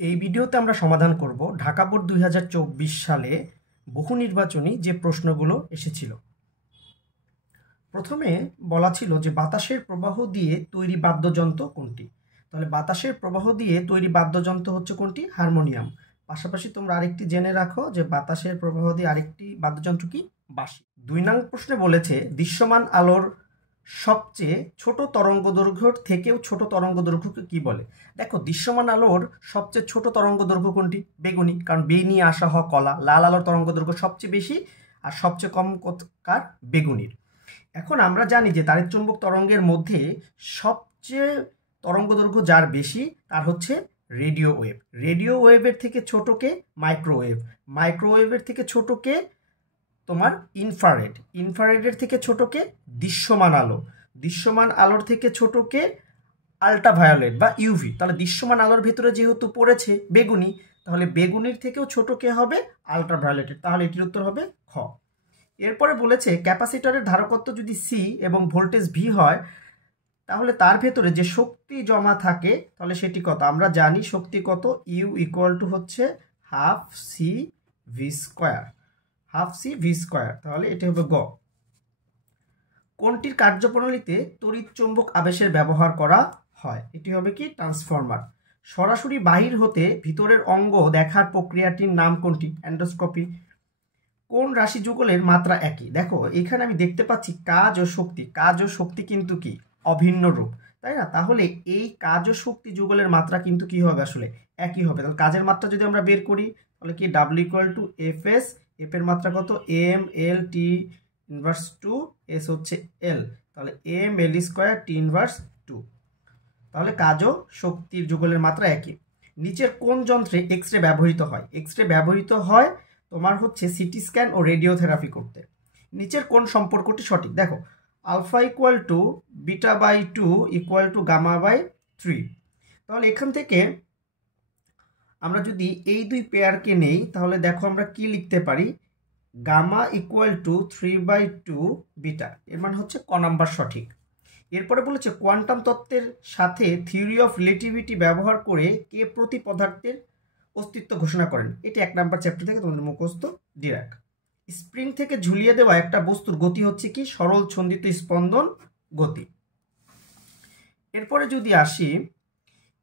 এই ভিডিওতে আমরা সমাধান করব ঢাকা বোর্ড 2024 সালে বহু নির্বাচনী যে প্রশ্নগুলো এসেছিল। প্রথমে বলা ছিল যে বাতাসের প্রবাহ দিয়ে তৈরি বাদ্যযন্ত্র কোনটি। তাহলে বাতাসের প্রবাহ দিয়ে তৈরি বাদ্যযন্ত্র হচ্ছে কোনটি? হারমোনিয়াম। পাশাপাশি তোমরা আরেকটি জেনে রাখো যে বাতাসের প্রবাহ দিয়ে আরেকটি বাদ্যযন্ত্র কি? বাঁশি। 2 নং প্রশ্নে বলেছে দৃশ্যমান আলোর সবচেয়ে ছোট তরঙ্গদৈর্ঘ্যর থেকেও ছোট তরঙ্গদৈর্ঘ্যকে কি বলে? দেখো, দৃশ্যমান আলোর সবচেয়ে ছোট তরঙ্গদৈর্ঘ্য কোনটি? বেগুনি, কারণ বে নিয়ে আসা হয় কলা। লাল আলোর তরঙ্গদৈর্ঘ্য সবচেয়ে বেশি আর সবচেয়ে কম কার? বেগুনির। এখন আমরা জানি যে তাড়িৎচুম্বক তরঙ্গের মধ্যে সবচেয়ে তরঙ্গদৈর্ঘ্য যার বেশি তার হচ্ছে রেডিও ওয়েভ। রেডিও ওয়েভের থেকে ছোটকে মাইক্রোওয়েভ, মাইক্রোওয়েভের থেকে ছোটকে তোমার ইনফ্রারেড, ইনফ্রারেডের থেকে ছোটকে দৃশ্যমান আলো, দৃশ্যমান আলোর থেকে ছোটকে আল্ট্রাভায়োলেট বা ইউভি। তাহলে দৃশ্যমান আলোর ভেতরে যেহেতু পড়েছে বেগুনি, তাহলে বেগুনির থেকেও ছোটকে হবে আল্ট্রাভায়োলেটের। তাহলে এটির উত্তর হবে খ। এরপরে বলেছে ক্যাপাসিটরের ধারকত্ব যদি সি এবং ভোল্টেজ ভি হয় তাহলে তার ভেতরে যে শক্তি জমা থাকে তাহলে সেটি কত? আমরা জানি শক্তি কত, ইউ ইকুয়াল টু হচ্ছে half C V square, half C V square. তাহলে এটি হবে গ। কোনটির কার্যপ্রণালীতে তড়িৎ চৌম্বক আবেশের ব্যবহার করা হয়? এটি হবে কি? ট্রান্সফরমার। সরাসরি বাহির হতে ভিতরের অঙ্গ দেখার প্রক্রিয়াটির নাম কোনটি? এন্ডোস্কোপি। কোন রাশি যুগলের মাত্রা একই? দেখো, এখানে আমি দেখতে পাচ্ছি কাজ ও শক্তি, কাজ ও শক্তি কিন্তু কি অভিন্ন রূপ, তাই না? তাহলে এই কাজ ও শক্তি যুগলের মাত্রা কিন্তু কি হবে? আসলে একই হবে। তাহলে কাজের মাত্রা যদি আমরা বের করি তাহলে কি W equal to F S, F এর মাত্রা কত? M L T inverse two, S হচ্ছে এল, তাহলে M L square T inverse two. তাহলে কাজ ও শক্তির যুগলের মাত্রা একই। নিচের কোন যন্ত্রে এক্স রে ব্যবহৃত হয়? এক্স রে ব্যবহৃত হয় তোমার হচ্ছে সিটি স্ক্যান ও রেডিওথেরাপি করতে। নিচের কোন সম্পর্কটি সঠিক? দেখো, alpha equal to beta by 2 equal to gamma by 3। তাহলে এখান থেকে আমরা যদি এই দুই পেয়ারকে নেই তাহলে দেখো আমরা কি লিখতে পারি? Gamma equal to 3/2 beta. এর মানে হচ্ছে ক নাম্বার সঠিক। এরপরে বলেছে কোয়ান্টাম তত্ত্বের সাথে থিওরি অফ রিলেটিভিটি ব্যবহার করে কে প্রতি পদার্থের অস্তিত্ব ঘোষণা করেন? এটি 1 নাম্বার চ্যাপ্টার থেকে তোমাদের মুখস্থ ডিরাক। স্প্রিং থেকে ঝুলিয়ে দেওয়া একটা বস্তুর গতি হচ্ছে কি? সরল ছন্দিত স্পন্দন গতি। এরপরে যদি আসি,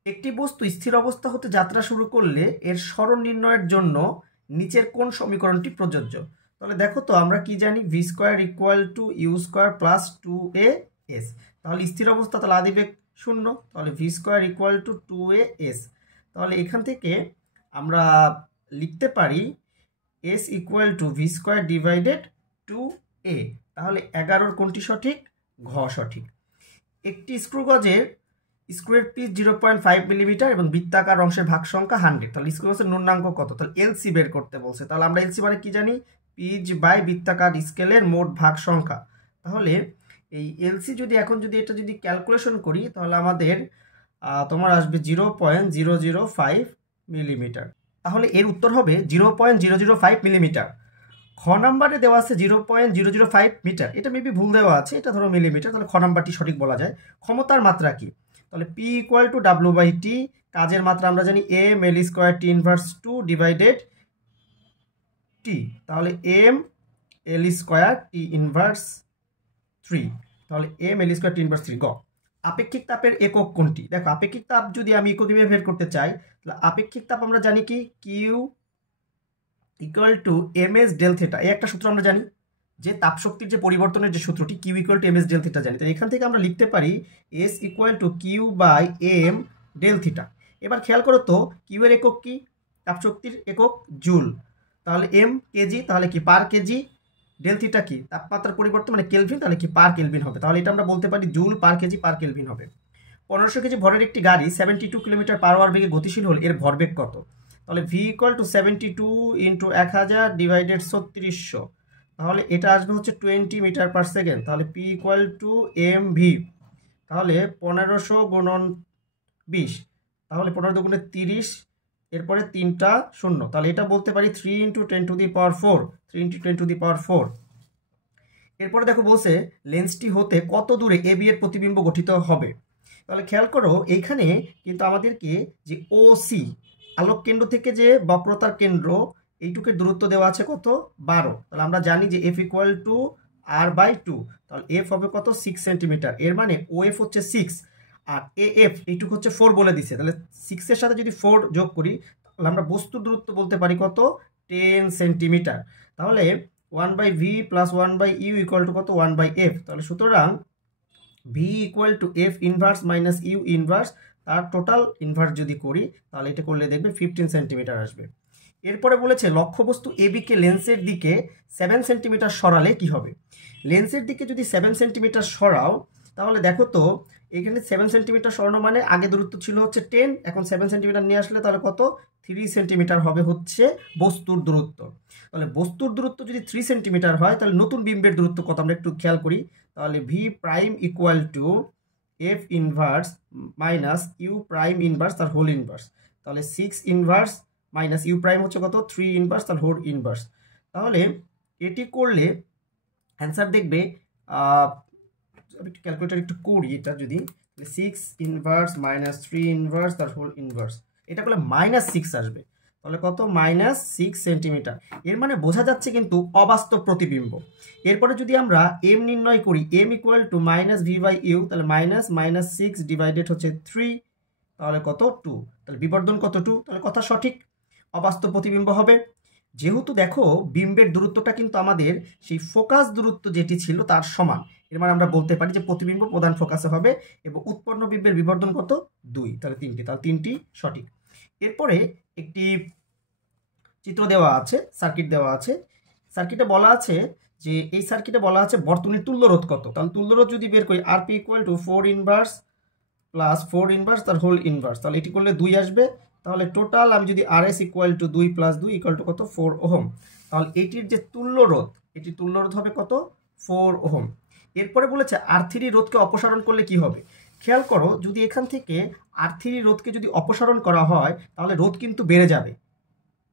একটি বস্তু স্থির অবস্থা হতে যাত্রা শুরু করলে এর সরণ নির্ণয়ের জন্য নিচের কোন সমীকরণটি প্রযোজ্য? তাহলে দেখো তো, আমরা কি জানি? V square equal to U square plus 2a(s). তাহলে স্থির অবস্থা তাহলে আদিবেগ 0, তাহলে V square equal two 2a(s). তাহলে এখান থেকে আমরা লিখতে পারি s equal to V square divided 2a। তাহলে 11 কোনটি সঠিক? ঘ সঠিক। একটি স্ক্রুগজের স্ক্রুয়ের পিচ 0.5 মিলিমিটার এবং বৃত্তাকার অংশের ভাগ সংখ্যা 100। তাহলে স্ক্রুগজের ন্যূনাঙ্ক কত? তাহলে এলসি বের করতে বলছে। তাহলে আমরা এলসি মানে কি জানি? পিচ বাই বৃত্তাকার স্কেলের মোট ভাগ সংখ্যা। তাহলে এই এলসি যদি এখন যদি এটা যদি ক্যালকুলেশন করি তাহলে আমাদের তোমার আসবে 0.005 মিলিমিটার। তাহলে এর উত্তর হবে 0.005 মিলিমিটার। খ নাম্বারে দেওয়া আছে 0.005 মিটার, এটা মেবি ভুল দেওয়া আছে, এটা ধরো মিলিমিটার। তাহলে খ নাম্বারটি সঠিক বলা যায়। ক্ষমতার মাত্রা কি? তাহলে P equal to W by T. কাজের মাত্রা আমরা জানি M L square T inverse 2 divided T. তাহলে M L square T inverse 3। তাহলে M L square T inverse 3। গ। আপেক্ষিক তাপের একক কোনটি? দেখো, আপেক্ষিক তাপ যদি আমি একক হিসেবে বের করতে চাই তাহলে আপেক্ষিক তাপ আমরা জানি কি? Q equal to M S del theta. এই একটা সূত্র আমরা জানি যে তাপশক্তির যে পরিবর্তনের যে সূত্রটি, Q equal to M S del theta জানি। তো এখান থেকে আমরা লিখতে পারি S equal to Q by M del theta. এবার খেয়াল করো তো, কিউ এর একক কি? তাপশক্তির একক জুল। তাহলে এম কেজি, তাহলে কি পার কেজি। ডেল থিটা কি? তাপমাত্রার পরিবর্তন মানে কেলভিন, তাহলে কি পার কেলভিন হবে। তাহলে এটা আমরা বলতে পারি joule per K G per kelvin হবে। 1500 কেজি ভরের একটি গাড়ি 72 কিলোমিটার পার আওয়ার বেগে গতিশীল হলে এর ভরবেগ কত? তাহলে V equal to 72 into 1000 divided 3600। তাহলে এটা আসবে হচ্ছে 20 মিটার পার সেকেন্ড। তাহলে P equal to M V. তাহলে 1500 গুণন 20, তাহলে 15 দুগুণে 30, এরপরে 3টা 0। তাহলে এটা বলতে পারি 3 into 10 to the power 4, 3 into 10 to the power 4। এরপরে দেখো বলছে লেন্সটি হতে কত দূরে এ বি এর প্রতিবিম্ব গঠিত হবে। তাহলে খেয়াল করো এইখানে কিন্তু আমাদেরকে যে ও সি আলোক কেন্দ্র থেকে যে বক্রতার কেন্দ্র এইটুকের দূরত্ব দেওয়া আছে কত 12, তাহলে আমরা জানি যে এফ ইকুয়াল টু r/2, তাহলে এফ হবে কত 6 সেন্টিমিটার, এর মানে ও এফ হচ্ছে 6 আর এ এফ এইটুকু হচ্ছে 4 বলে দিছে, তাহলে 6 এর সাথে যদি 4 যোগ করি তাহলে আমরা বস্তুর দূরত্ব বলতে পারি কত 10 সেন্টিমিটার। তাহলে 1/v plus 1/u equal to কত 1/f, তাহলে সুতরাং v equal to F inverse minus you inverse, তার টোটাল ইনভার্স যদি করি তাহলে এটা করলে দেখবে 15 সেন্টিমিটার আসবে। এরপরে বলেছে লক্ষ্যবস্তু এবিকে লেন্সের দিকে 7 সেন্টিমিটার সরালে কি হবে। লেন্সের দিকে যদি 7 সেন্টিমিটার সরাও তাহলে দেখো তো এখানে 7 সেন্টিমিটার সরানো মানে আগে দূরত্ব ছিল হচ্ছে 10, এখন 7 সেন্টিমিটার নিয়ে আসলে তাহলে কত 3 সেন্টিমিটার হবে হচ্ছে বস্তুর দূরত্ব। তাহলে বস্তুর দূরত্ব যদি 3 সেন্টিমিটার হয় তাহলে নতুন বিম্বের দূরত্ব কত আমরা একটু খেয়াল করি, তাহলে V prime equal to F inverse minus you prime inverse তার হোল ইনভার্স, তাহলে 6 ইনভার্স মাইনাস ইউ প্রাইম হচ্ছে কত 3 ইনভার্স তার হোল ইনভার্স। তাহলে এটি করলে অ্যান্সার দেখবে একটু ক্যালকুলেটার একটু করি, এটা যদি 6 ইনভার্স মাইনাস 3 ইনভার্স তার হোল ইনভার্স, এটা করলে -6 আসবে, তাহলে কত -6 সেন্টিমিটার। এর মানে বোঝা যাচ্ছে কিন্তু অবাস্তব প্রতিবিম্ব। এরপরে যদি আমরা এম নির্ণয় করি, এম ইকুয়াল টু -v/u, তাহলে -6 ডিভাইডেড হচ্ছে 3, তাহলে কত 2, তাহলে বিবর্ধন কত 2, তাহলে কথা সঠিক অবাস্তব প্রতিবিম্ব হবে। যেহেতু দেখো বিম্বের দূরত্বটা কিন্তু আমাদের সেই ফোকাস দূরত্ব যেটি ছিল তার সমান, এর মানে আমরা বলতে পারি যে প্রতিবিম্ব প্রধান ফোকাসে হবে এবং উৎপন্ন বিম্বের বিবর্ধন কত 2, তাহলে 3টি, তাহলে 3টি সঠিক। এরপরে একটি চিত্র দেওয়া আছে, সার্কিট দেওয়া আছে, সার্কিটে বলা আছে যে এই সার্কিটে বলা আছে বর্তনীর তুল্যরোধ কত, তাহলে তুল্যরোধ যদি বের করি R P equal to 4 inverse plus 4 inverse তার হোল ইনভার্স, তাহলে এটি করলে 2 আসবে, তাহলে টোটাল আমি যদি R S equal to 2 plus 2 equal to কত 4 ওহম, তাহলে এটির যে তুল্যরোধ এটি তুল্যরোধ হবে কত 4 ওহম। এরপরে বলেছে R3 রোধকে অপসারণ করলে কি হবে। খেয়াল করো যদি এখান থেকে R3 রোধকে যদি অপসারণ করা হয় তাহলে রোধ কিন্তু বেড়ে যাবে,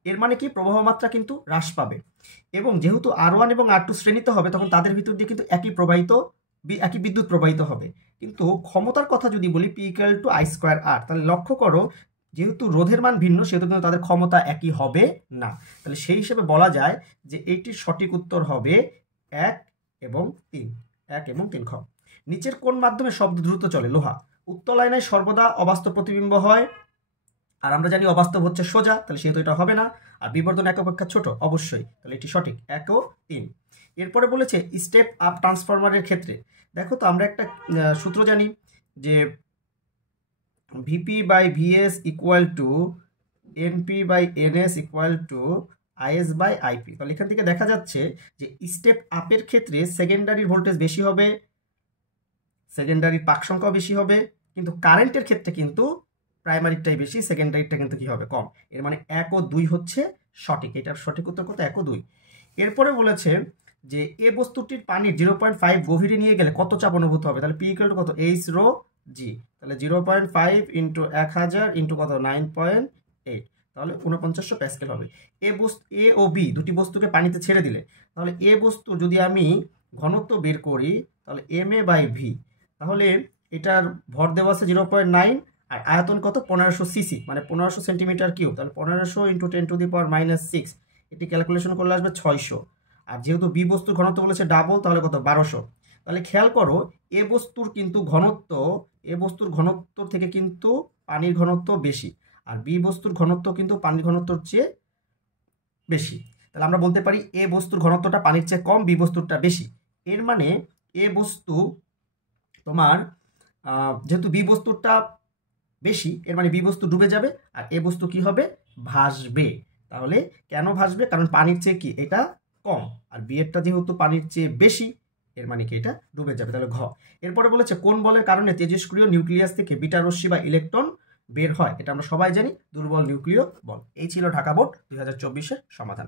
এর মানে কি প্রবাহ মাত্রা কিন্তু হ্রাস পাবে, এবং যেহেতু R1 এবং R2 শ্রেণীতে হবে তখন তাদের ভিতর দিয়ে কিন্তু একই বিদ্যুৎ প্রবাহিত হবে। কিন্তু ক্ষমতার কথা যদি বলি P ইকুয়াল টু I²R, তাহলে লক্ষ্য করো যেহেতু রোধের মান ভিন্ন সেহেতু কিন্তু তাদের ক্ষমতা একই হবে না, তাহলে সেই হিসেবে বলা যায় যে এইটির সঠিক উত্তর হবে 1 এবং 3 খ। নিচের কোন মাধ্যমে শব্দ দ্রুত চলে। লোহা। উত্তল আয়নায় সর্বদা অবাস্তব প্রতিবিম্ব হয়, আর আমরা জানি অবাস্তব হচ্ছে সোজা, তাহলে সেহেতু এটা হবে না, আর বিবর্ধন এক অপেক্ষা ছোট অবশ্যই, তাহলে এটি সঠিক 1 ও 3। এরপরে বলেছে স্টেপ আপ ট্রান্সফরমারের ক্ষেত্রে দেখো তো আমরা একটা সূত্র জানি যে VP/VS equal to NP/NS equal to IS/IP, তাহলে এখান থেকে দেখা যাচ্ছে যে স্টেপ আপের ক্ষেত্রে সেকেন্ডারি ভোল্টেজ বেশি হবে, সেকেন্ডারি পাক সংখ্যা বেশি হবে, কিন্তু কারেন্টের ক্ষেত্রে কিন্তু প্রাইমারিটাই বেশি, সেকেন্ডারিটা কিন্তু কি হবে কম, এর মানে 1 ও 2 হচ্ছে সঠিক, এটার সঠিক উত্তর কত 1 ও 2। এরপরে বলেছে যে এ বস্তুটির পানির 0.5 গভীরে নিয়ে গেলে কত চাপ অনুভূত হবে, তাহলে পি ইকুয়াল টু কত H/ρg, তাহলে 0.5 ইন্টু 1000 ইন্টু কত 9.8, তাহলে 4900 প্যাসকেল হবে। এ ও বি দুটি বস্তুকে পানিতে ছেড়ে দিলে তাহলে এ বস্তু যদি আমি ঘনত্ব বের করি তাহলে MA/V, তাহলে এটার ভর দেওয়া আছে 0.9 আর আয়তন কত 1500 সিসি, মানে 1500 সেন্টিমিটার কিউব, তাহলে 1500 ইন্টু 10⁻⁻6, এটি ক্যালকুলেশন করলে আসবে 600, আর যেহেতু বি বস্তুর ঘনত্ব বলেছে ডাবল তাহলে কত 1200। তাহলে খেয়াল করো এ বস্তুর ঘনত্ব থেকে কিন্তু পানির ঘনত্ব বেশি, আর বি বস্তুর ঘনত্ব কিন্তু পানির ঘনত্বর চেয়ে বেশি, তাহলে আমরা বলতে পারি এ বস্তুর ঘনত্বটা পানির চেয়ে কম, বি বস্তুরটা বেশি। এর মানে এ বস্তু তোমার যেহেতু বি বস্তুরটা বেশি এর মানে বি বস্তু ডুবে যাবে আর এ বস্তু কি হবে ভাসবে। তাহলে কেন ভাসবে, কারণ পানির চেয়ে কি এটা কম, আর বি এরটা যেহেতু পানির চেয়ে বেশি এর মানে কি এটা ডুবে যাবে, তাহলে ঘ। এরপরে বলেছে কোন বলের কারণে তেজস্ক্রিয় নিউক্লিয়াস থেকে বিটা রশ্মি বা ইলেকট্রন বের হয়, এটা আমরা সবাই জানি দুর্বল নিউক্লিয় বল। এই ছিল ঢাকা বোর্ড 2024-এর সমাধান।